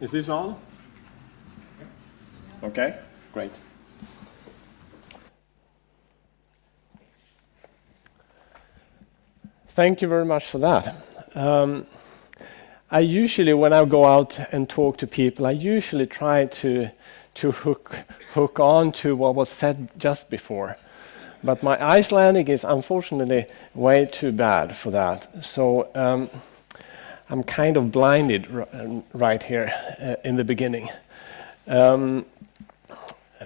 Is this on? Okay, great. Thank you very much for that. I usually, when I go out and talk to people, I usually try to hook on to what was said just before. But my Icelandic is unfortunately way too bad for that. So I'm kind of blinded right here in the beginning.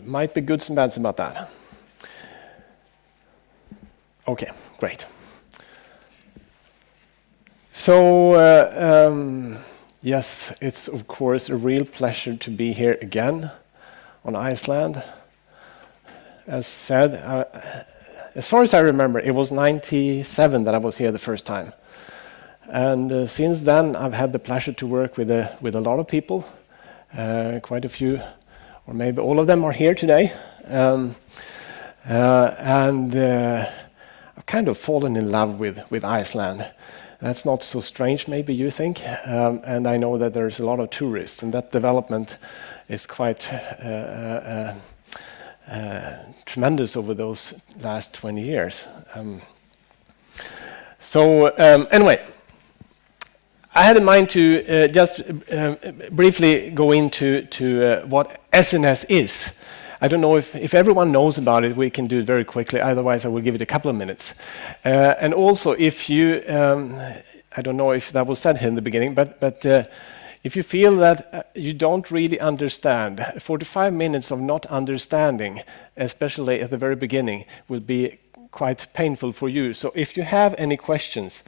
Might be goods and bads about that. Okay, great. So, yes, it's of course a real pleasure to be here again on Iceland. As said, as far as I remember, it was 1997 that I was here the first time. And since then, I've had the pleasure to work with a lot of people. Quite a few, or maybe all of them are here today. I've kind of fallen in love with Iceland. That's not so strange, maybe you think. And I know that there's a lot of tourists, and that development is quite tremendous over those last 20 years. Anyway, I had in mind to just briefly go into what SNS is. I don't know if everyone knows about it, we can do it very quickly, otherwise I will give it a couple of minutes. And also if you, I don't know if that was said here in the beginning, but if you feel that you don't really understand, 45 minutes of not understanding, especially at the very beginning, will be quite painful for you. So if you have any questions,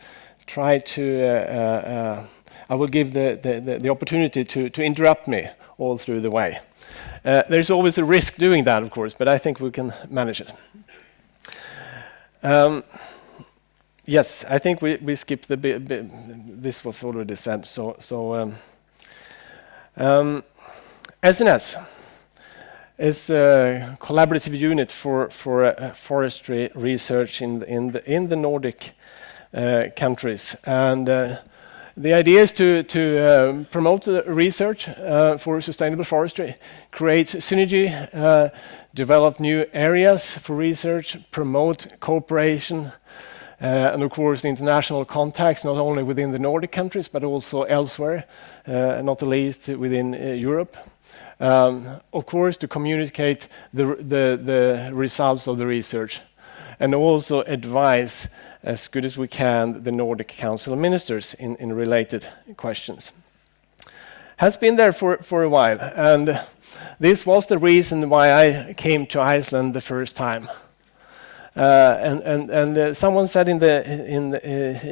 try to, I will give the opportunity to interrupt me all through the way. There's always a risk doing that, of course, but I think we can manage it. Yes, I think we skipped the bit. This was already said. SNS is a collaborative unit for forestry research in the Nordic countries, and the idea is to promote research for sustainable forestry, create synergy, develop new areas for research, promote cooperation, and of course international contacts, not only within the Nordic countries, but also elsewhere, not the least within Europe. Of course, to communicate the results of the research, and also advise as good as we can the Nordic Council of Ministers in related questions. Has been there for a while, and this was the reason why I came to Iceland the first time. Someone said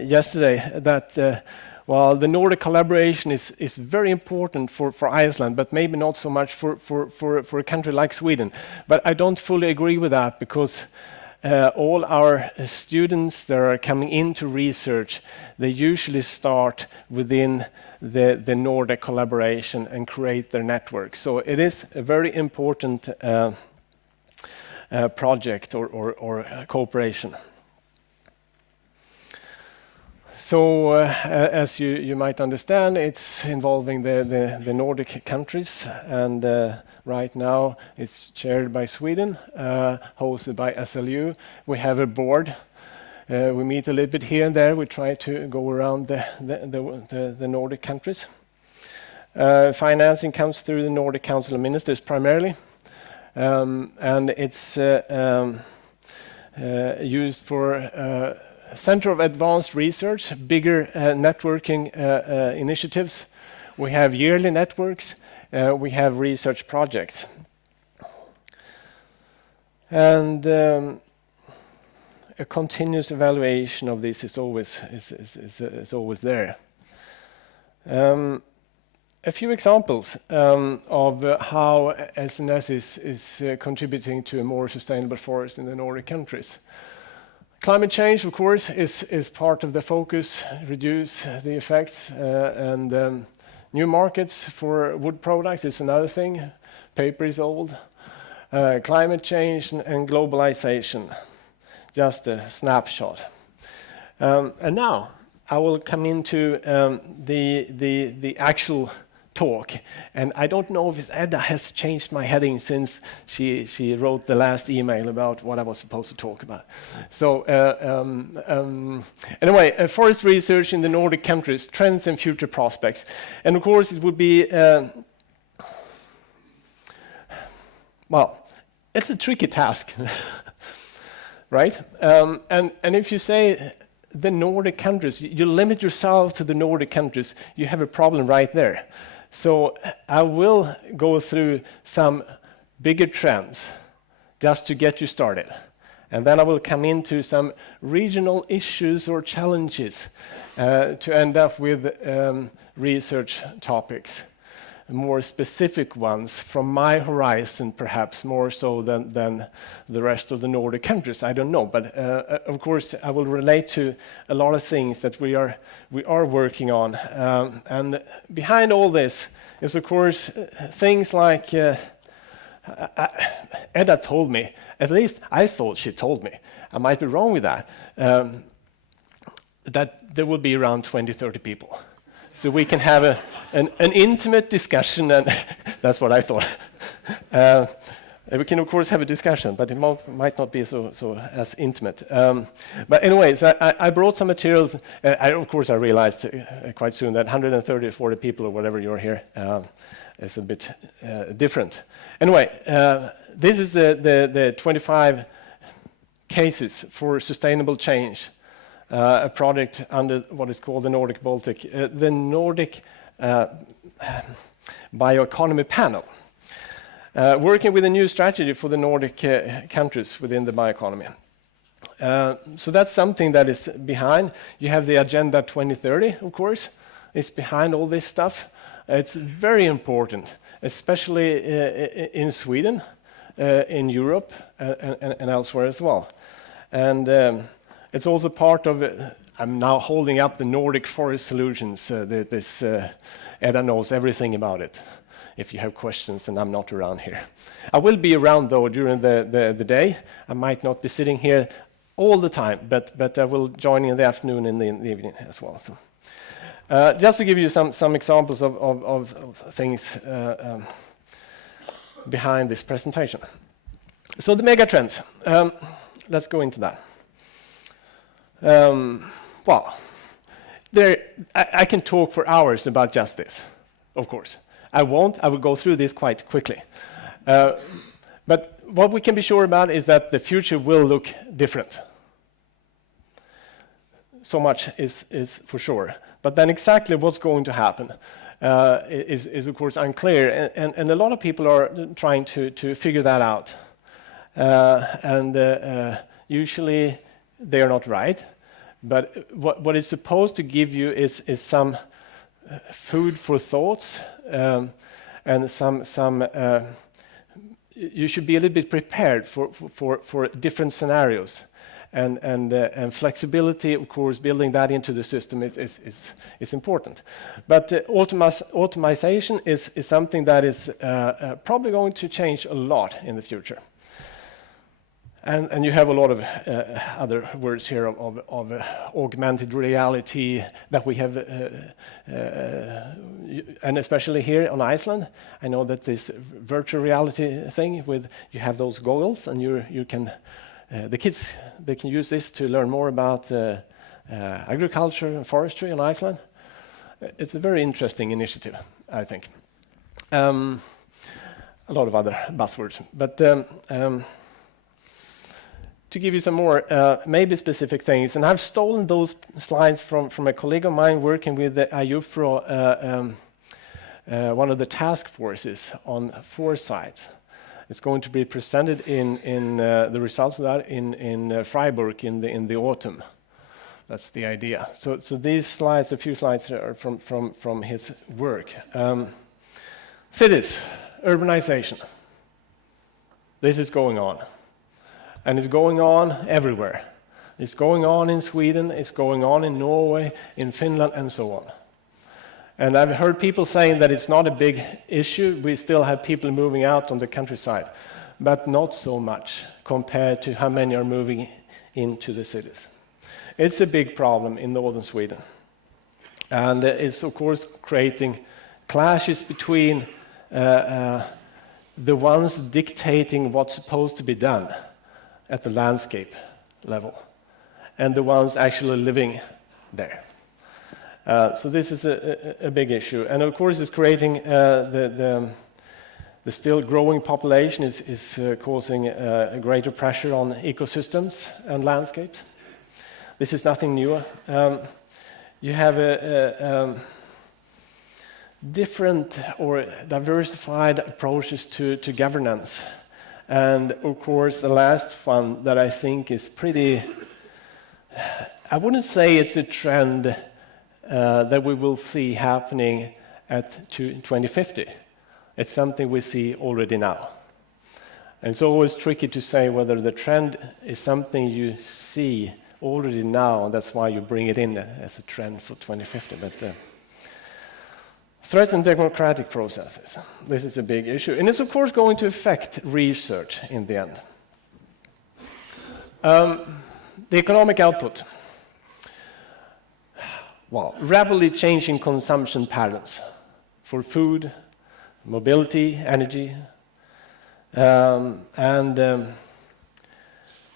yesterday that while the Nordic collaboration is very important for Iceland, but maybe not so much for a country like Sweden. But I don't fully agree with that, because all our students that are coming into research, they usually start within the Nordic collaboration and create their network. So it is a very important project or cooperation. So as you might understand, it's involving the Nordic countries, and right now it's chaired by Sweden, hosted by SLU. We have a board. We meet a little bit here and there. We try to go around the Nordic countries. Financing comes through the Nordic Council of Ministers primarily, and it's used for Center of Advanced Research, bigger networking initiatives. We have yearly networks. We have research projects. And a continuous evaluation of this is always there. A few examples of how SNS is contributing to a more sustainable forest in the Nordic countries. Climate change, of course, is part of the focus, reduce the effects, and new markets for wood products is another thing. Paper is old. Climate change and globalization, just a snapshot. And now I will come into the actual talk. And I don't know if Edda has changed my heading since she wrote the last email about what I was supposed to talk about. So anyway, forest research in the Nordic countries, trends and future prospects. And of course it would be, well, it's a tricky task, right? And if you say the Nordic countries, you limit yourself to the Nordic countries, you have a problem right there. So I will go through some bigger trends just to get you started. And then I will come into some regional issues or challenges to end up with research topics, more specific ones from my horizon, perhaps more so than the rest of the Nordic countries. I don't know, but of course I will relate to a lot of things that we are working on. And behind all this is, of course, things like Edda told me. At least I thought she told me. I might be wrong with that. That there will be around 20-30 people. So we can have an intimate discussion, and that's what I thought. We can, of course, have a discussion, but it might not be so as intimate. But anyway, so I brought some materials. Of course, I realized quite soon that 130 or 40 people or whatever you're here is a bit different. Anyway, this is the 25 cases for sustainable change. A project under what is called the Nordic Baltic, the Nordic Bioeconomy Panel, working with a new strategy for the Nordic countries within the bioeconomy. So that's something that is behind. You have the Agenda 2030, of course. It's behind all this stuff. It's very important, especially in Sweden, in Europe, and elsewhere as well. And it's also part of, I'm now holding up the Nordic Forest Solutions. Edda knows everything about it. If you have questions, then I'm not around here. I will be around, though, during the day. I might not be sitting here all the time, but I will join in the afternoon and in the evening as well. So, just to give you some examples of things behind this presentation. So the megatrends, let's go into that. Well, I can talk for hours about just this, of course. I won't. I will go through this quite quickly. But what we can be sure about is that the future will look different. So much is for sure. But then exactly what's going to happen is of course unclear. And a lot of people are trying to figure that out. Usually they are not right. But what it's supposed to give you is some food for thoughts, and some. You should be a little bit prepared for different scenarios, and flexibility, of course, building that into the system is important. But automation is something that is probably going to change a lot in the future. And you have a lot of other words here of augmented reality that we have, and especially here on Iceland, I know that this virtual reality thing with you have those goggles and you can, the kids, they can use this to learn more about agriculture and forestry on Iceland. It's a very interesting initiative, I think. A lot of other buzzwords, but. To give you some more maybe specific things, and I've stolen those slides from a colleague of mine working with the IUFRO, one of the task forces on foresight. It's going to be presented in the results of that in Freiburg in the autumn. That's the idea. So these slides, a few slides are from his work. Cities, urbanization. This is going on. And it's going on everywhere. It's going on in Sweden, it's going on in Norway, in Finland, and so on. And I've heard people saying that it's not a big issue. We still have people moving out on the countryside, but not so much compared to how many are moving into the cities. It's a big problem in northern Sweden. And it's, of course, creating clashes between the ones dictating what's supposed to be done at the landscape level and the ones actually living there. So this is a big issue. And of course, it's creating the still growing population is causing a greater pressure on ecosystems and landscapes. This is nothing new. You have different or diversified approaches to governance. And of course, the last one that I think is pretty, I wouldn't say it's a trend that we will see happening at 2050. It's something we see already now. And it's always tricky to say whether the trend is something you see already now, and that's why you bring it in as a trend for 2050. But threatened democratic processes. This is a big issue. And it's, of course, going to affect research in the end. The economic output. Well, rapidly changing consumption patterns for food, mobility, energy, and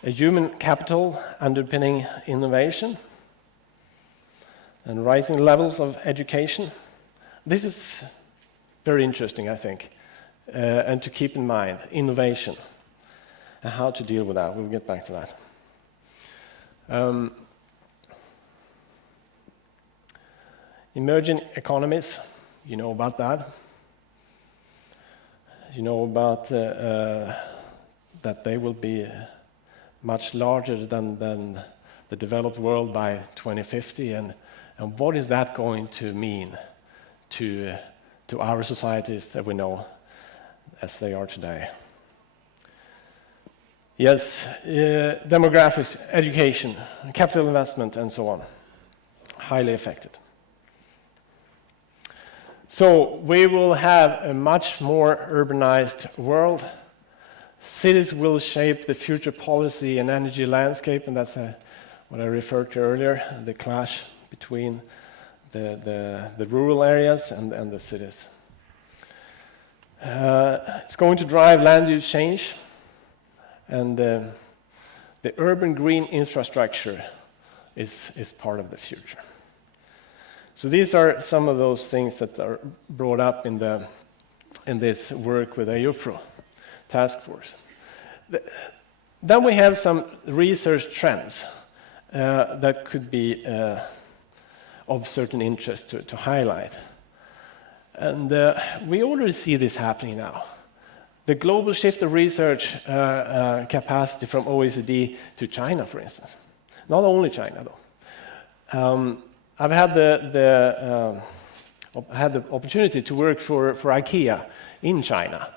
a human capital underpinning innovation and rising levels of education. This is very interesting, I think, and to keep in mind, innovation and how to deal with that. We'll get back to that. Emerging economies, you know about that. You know about that they will be much larger than the developed world by 2050, and what is that going to mean to our societies that we know as they are today? Yes, demographics, education, capital investment, and so on, highly affected. So we will have a much more urbanized world. Cities will shape the future policy and energy landscape, and that's what I referred to earlier, the clash between the rural areas and the cities. It's going to drive land use change, and the urban green infrastructure is part of the future. So these are some of those things that are brought up in this work with the EUFRO task force. Then we have some research trends that could be of certain interest to highlight. And we already see this happening now. The global shift of research capacity from OECD to China, for instance. Not only China, though. I've had the opportunity to work for IKEA in China,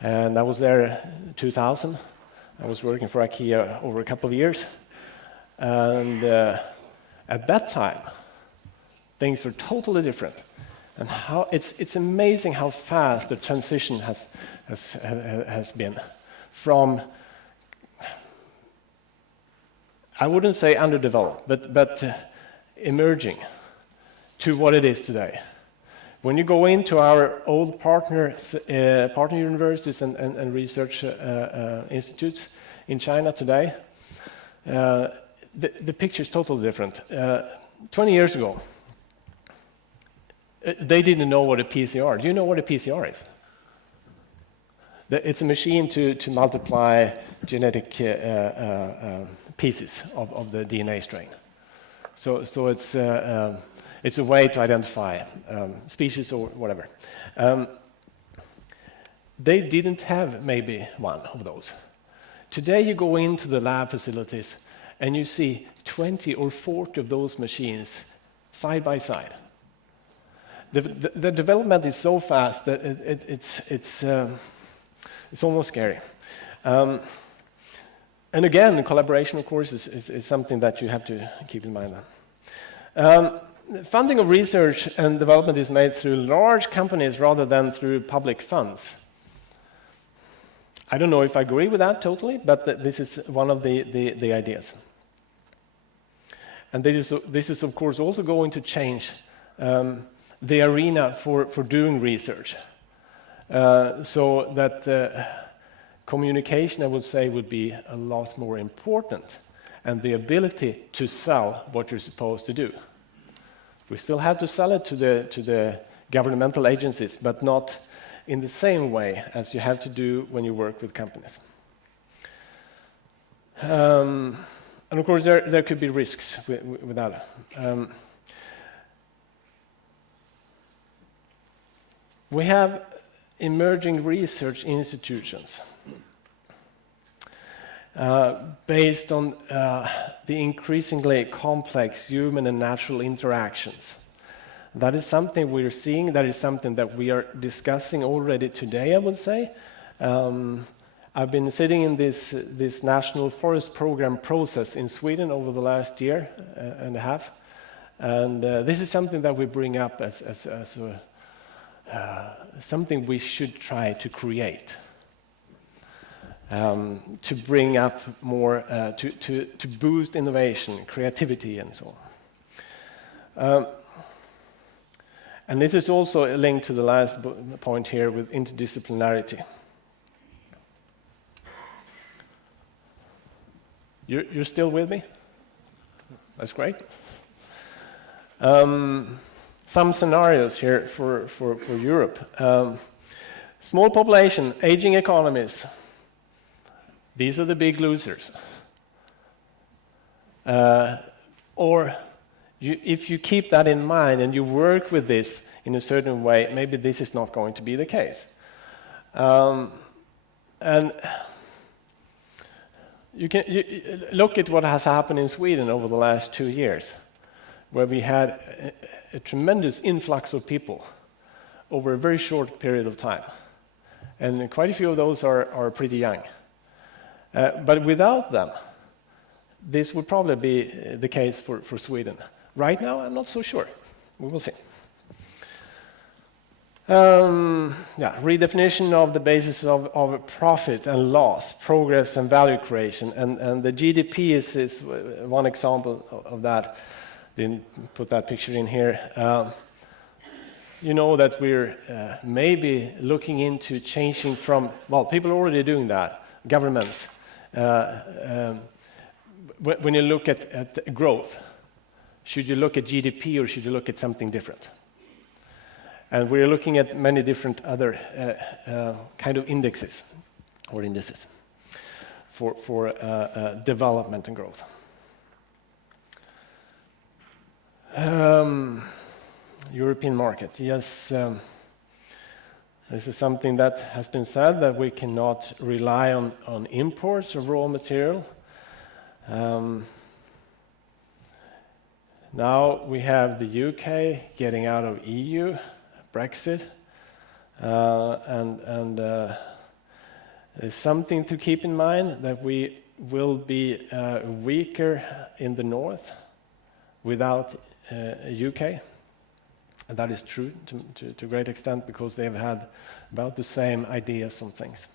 and I was there in 2000. I was working for IKEA over a couple of years, and at that time, things were totally different. And how it's amazing how fast the transition has been from, I wouldn't say underdeveloped, but emerging to what it is today. When you go into our old partner universities and research institutes in China today, the picture is totally different. 20 years ago, they didn't know what a PCR. Do you know what a PCR is? It's a machine to multiply genetic pieces of the DNA strain. So it's a way to identify species or whatever. They didn't have maybe one of those. Today you go into the lab facilities and you see 20 or 40 of those machines side by side. The development is so fast that it's almost scary. And again, collaboration, of course, is something that you have to keep in mind. Funding of research and development is made through large companies rather than through public funds. I don't know if I agree with that totally, but this is one of the ideas. And this is, of course, also going to change the arena for doing research. So that communication, I would say, would be a lot more important, and the ability to sell what you're supposed to do. We still have to sell it to the governmental agencies, but not in the same way as you have to do when you work with companies. And of course, there could be risks with that. We have emerging research institutions based on the increasingly complex human and natural interactions. That is something we're seeing, that is something that we are discussing already today, I would say. I've been sitting in this National Forest Program process in Sweden over the last year and a half, and this is something that we bring up as something we should try to create, to bring up more, to boost innovation, creativity, and so on. And this is also linked to the last point here with interdisciplinarity. You're still with me? That's great. Some scenarios here for Europe. Small population, aging economies. These are the big losers. If you keep that in mind and you work with this in a certain way, maybe this is not going to be the case. And you look at what has happened in Sweden over the last 2 years, where we had a tremendous influx of people over a very short period of time. And quite a few of those are pretty young. But without them, this would probably be the case for Sweden. Right now, I'm not so sure. We will see. Redefinition of the basis of profit and loss, progress and value creation. And the GDP is one example of that. Didn't put that picture in here. You know that we're maybe looking into changing from, well, people are already doing that, governments. When you look at growth, should you look at GDP or should you look at something different? And we're looking at many different other kind of indexes or indices for development and growth. European market, yes. This is something that has been said, that we cannot rely on imports of raw material. Now we have the UK getting out of EU, Brexit, and there's something to keep in mind, that we will be weaker in the north without UK. And that is true to a great extent, because they've had about the same ideas on things.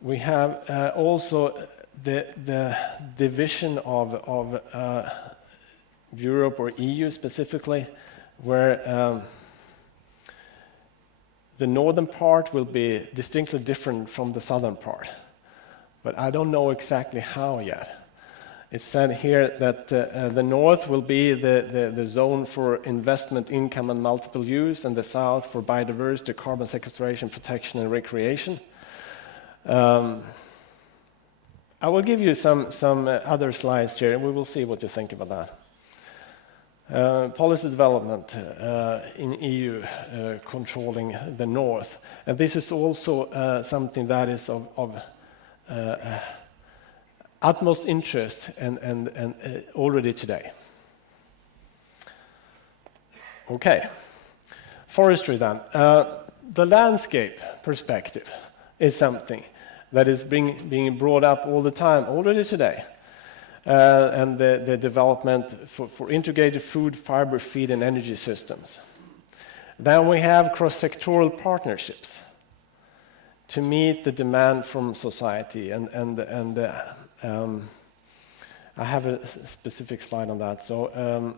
We have also the division of Europe or EU specifically, where the northern part will be distinctly different from the southern part. But I don't know exactly how yet. It's said here that the north will be the zone for investment, income, and multiple use, and the south for biodiversity, carbon sequestration, protection, and recreation. I will give you some other slides here, and we will see what you think about that. Policy development in EU controlling the north. And this is also something that is of utmost interest and already today. Okay, forestry then. The landscape perspective is something that is being brought up all the time already today. And the development for integrated food, fiber, feed, and energy systems. Then we have cross-sectoral partnerships to meet the demand from society, and I have a specific slide on that. So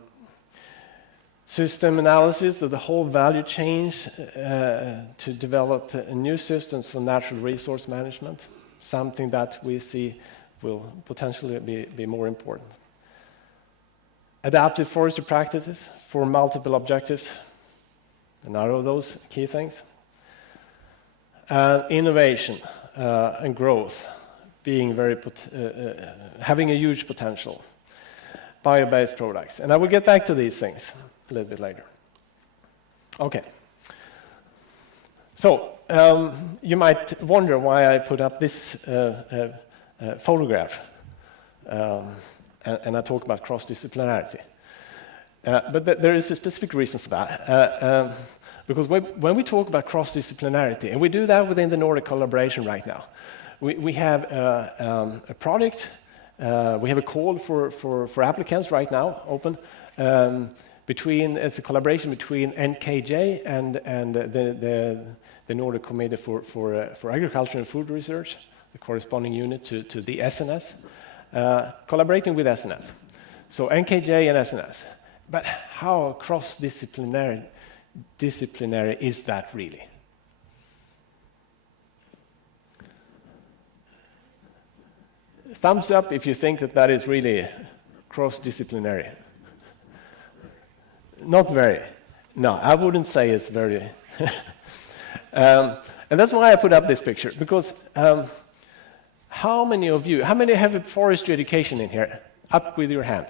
system analysis of the whole value chain to develop new systems for natural resource management, something that we see will potentially be more important. Adaptive forestry practices for multiple objectives, another of those key things. And innovation and growth being having a huge potential. Bio-based products. And I will get back to these things a little bit later. Okay. So you might wonder why I put up this photograph. And I talk about cross-disciplinarity. But there is a specific reason for that. Because when we talk about cross-disciplinarity, and we do that within the Nordic collaboration right now, we have a project, we have a call for applicants right now, open, it's a collaboration between NKJ and the Nordic Committee for Agriculture and Food Research, the corresponding unit to the SNS, collaborating with SNS. So NKJ and SNS. But how cross-disciplinary is that really? Thumbs up if you think that is really cross-disciplinary. Not very. No, I wouldn't say it's very. And that's why I put up this picture, because how many have a forestry education in here? Up with your hand.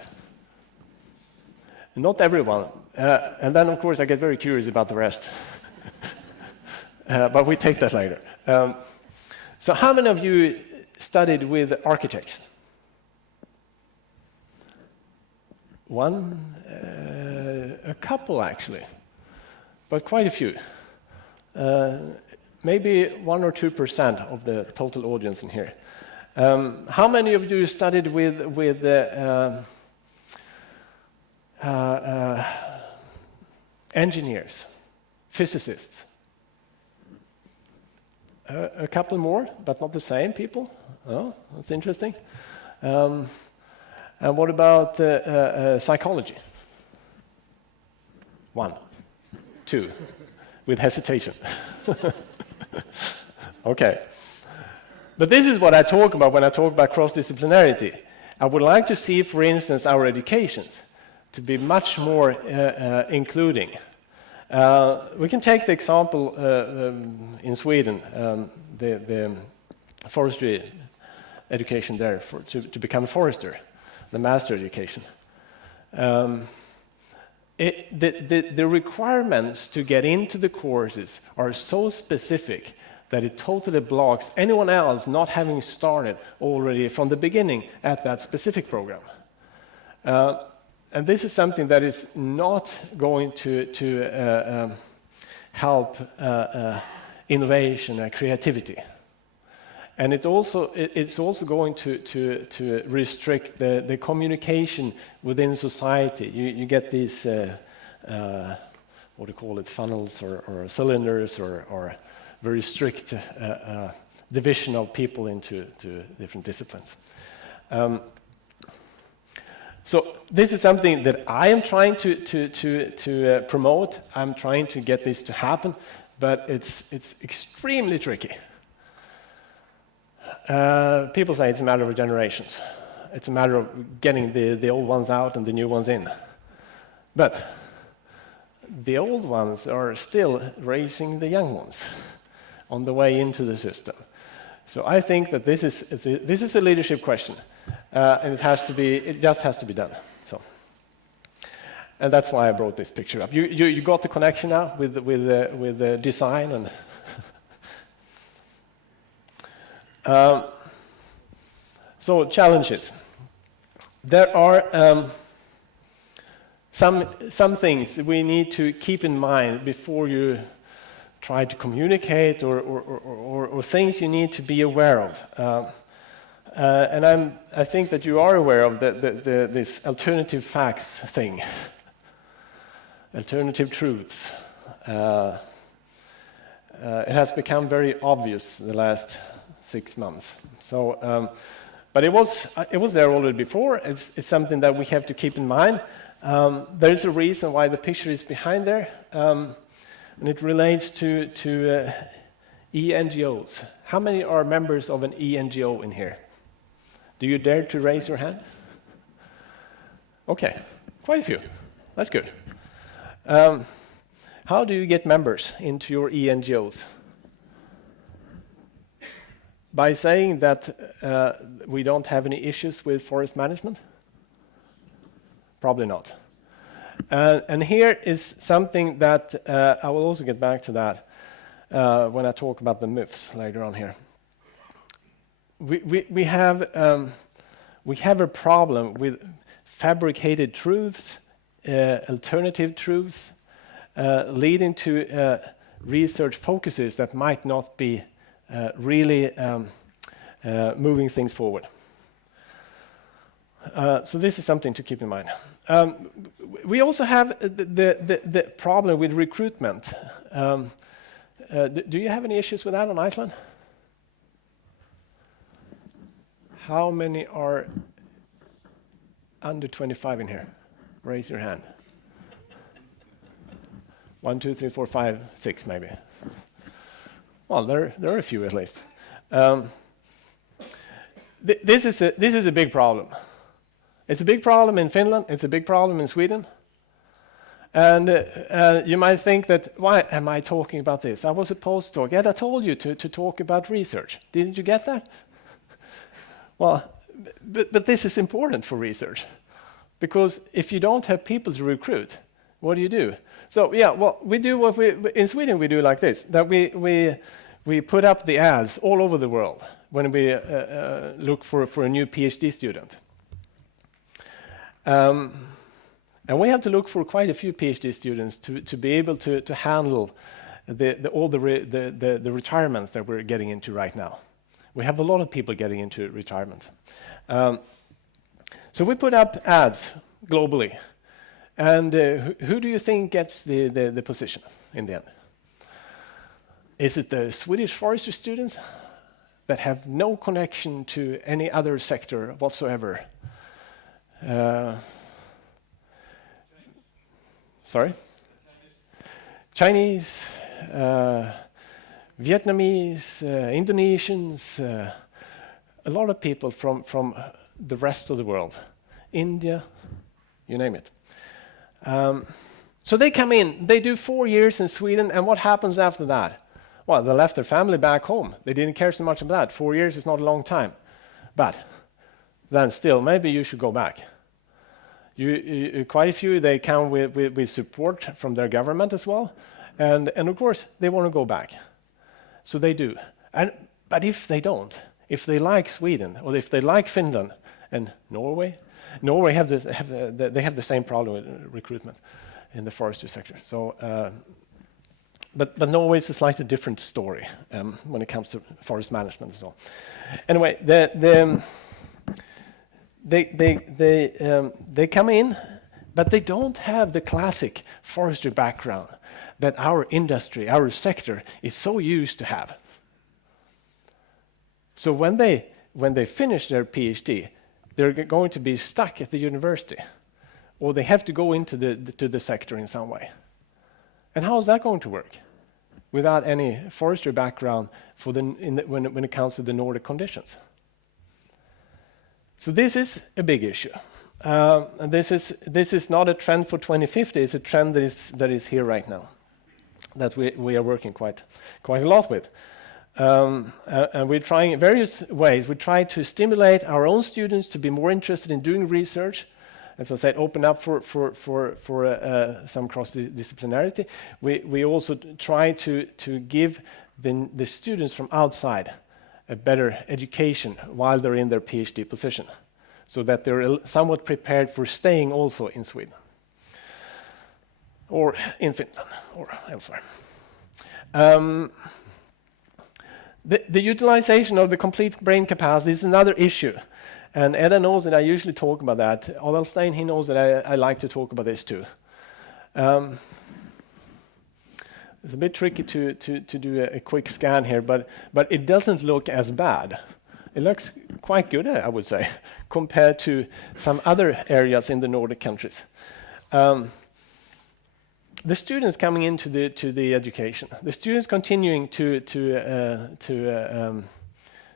Not everyone. And then, of course, I get very curious about the rest. But we take that later. So how many of you studied with architects? One, a couple actually, but quite a few. Maybe 1 or 2% of the total audience in here. How many of you studied with engineers, physicists? A couple more, but not the same people. Oh, that's interesting. And what about psychology? 1, 2, with hesitation. Okay. But this is what I talk about when I talk about cross-disciplinarity. I would like to see, for instance, our educations to be much more including. We can take the example in Sweden, the forestry education there to become a forester, the master education. The requirements to get into the courses are so specific that it totally blocks anyone else not having started already from the beginning at that specific program. And this is something that is not going to help innovation and creativity. And it's also going to restrict the communication within society. You get these, what do you call it, funnels or cylinders or very strict division of people into different disciplines. So this is something that I am trying to promote. I'm trying to get this to happen, but it's extremely tricky. People say it's a matter of generations. It's a matter of getting the old ones out and the new ones in. But the old ones are still raising the young ones on the way into the system. So I think that this is a leadership question, and it just has to be done. So, and that's why I brought this picture up. You got the connection now with the design and. So challenges. There are some things we need to keep in mind before you try to communicate, or things you need to be aware of. And I think that you are aware of this alternative facts thing, alternative truths. It has become very obvious the last 6 months. So But it was there already before. It's something that we have to keep in mind. There's a reason why the picture is behind there, and it relates to e-NGOs. How many are members of an e-NGO in here? Do you dare to raise your hand? Okay, quite a few. That's good. How do you get members into your e-NGOs? By saying that we don't have any issues with forest management? Probably not. And here is something that I will also get back to that when I talk about the myths later on here. We have a problem with fabricated truths, alternative truths, leading to research focuses that might not be really moving things forward. So this is something to keep in mind. We also have the problem with recruitment. Do you have any issues with that on Iceland? How many are under 25 in here? Raise your hand. 1, 2, 3, 4, 5, 6 maybe. Well, there are a few at least. This is a big problem. It's a big problem in Finland. It's a big problem in Sweden. And you might think that, why am I talking about this? I was a postdoc. Yeah, I told you to talk about research. Didn't you get that? Well, but this is important for research, because if you don't have people to recruit, what do? So yeah, well, we do what in Sweden we do like this, that we put up the ads all over the world when we look for a new PhD student. And we have to look for quite a few PhD students to be able to handle all the retirements that we're getting into right now. We have a lot of people getting into retirement. So we put up ads globally. And who do you think gets the position in the end? Is it the Swedish forestry students that have no connection to any other sector whatsoever? Sorry? Chinese, Vietnamese, Indonesians, a lot of people from the rest of the world, India, you name it. So they come in, they do 4 years in Sweden, and what happens after that? Well, they left their family back home. They didn't care so much about that. 4 years is not a long time. But then still, maybe you should go back. Quite a few, they come with support from their government as well. And of course, they want to go back. So they do. But if they don't, if they like Sweden, or if they like Finland and Norway have the same problem with recruitment in the forestry sector. So, but Norway is a slightly different story when it comes to forest management as well. Anyway, they come in, but they don't have the classic forestry background that our industry, our sector, is so used to have. So when they finish their PhD, they're going to be stuck at the university, or they have to go into the sector in some way. And how is that going to work without any forestry background when it comes to the Nordic conditions? So this is a big issue. And this is not a trend for 2050. It's a trend that is here right now, that we are working quite a lot with. And we're trying various ways. We try to stimulate our own students to be more interested in doing research. As I said, open up for some cross-disciplinarity. We also try to give the students from outside a better education while they're in their PhD position, so that they're somewhat prepared for staying also in Sweden, or in Finland, or elsewhere. The utilization of the complete brain capacity is another issue. And Edda knows that I usually talk about that. Odelstein, he knows that I like to talk about this too. It's a bit tricky to do a quick scan here, but it doesn't look as bad. It looks quite good, I would say, compared to some other areas in the Nordic countries. The students coming into the education, the students continuing to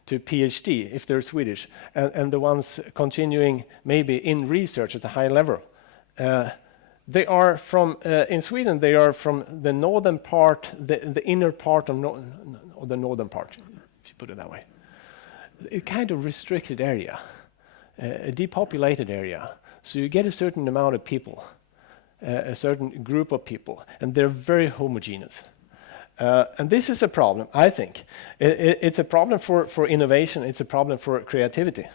PhD if they're Swedish, and the ones continuing maybe in research at a high level. They are from in Sweden. They are from the northern part, the inner part of or the northern part, if you put it that way. A kind of restricted area, a depopulated area. So you get a certain amount of people, a certain group of people, and they're very homogeneous. And this is a problem, I think. It's a problem for innovation. It's a problem for creativity.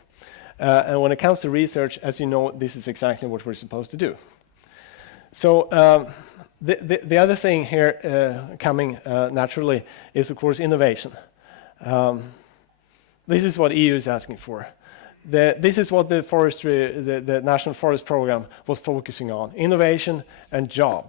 And when it comes to research, as you know, this is exactly what we're supposed to do. So the other thing here coming naturally is, of course, innovation. This is what EU is asking for. This is what the National Forest Program was focusing on: innovation and jobs.